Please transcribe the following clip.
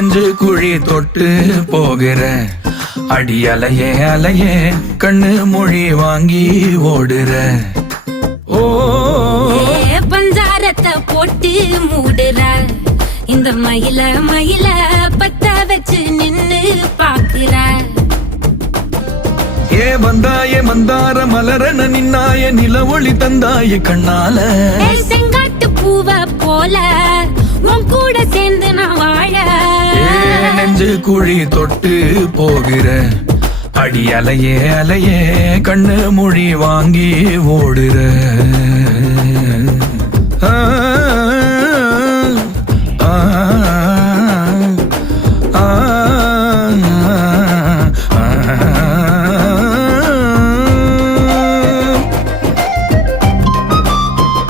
நெஞ்சு குழி தொட்டு போகிற அடி அலையே அலையே கண்ணு மொழி வாங்கி ஓடுற. ஓ பஞ்சாரத்தை போட்டு மூடுற இந்த மயில மயில பத்த வச்சு நின்னு பாக்குற. ஏ வந்தாய மந்தார மலரன நின்னாய நில ஒளி தந்தாய கண்ணால. செங்காட்டு பூவ போல உன் கூட சேர்ந்து நான் வாழ. நெஞ்சு குழி தொட்டு போகிற அடி அலையே அலையே கண்ணு மொழி வாங்கி ஓடுற.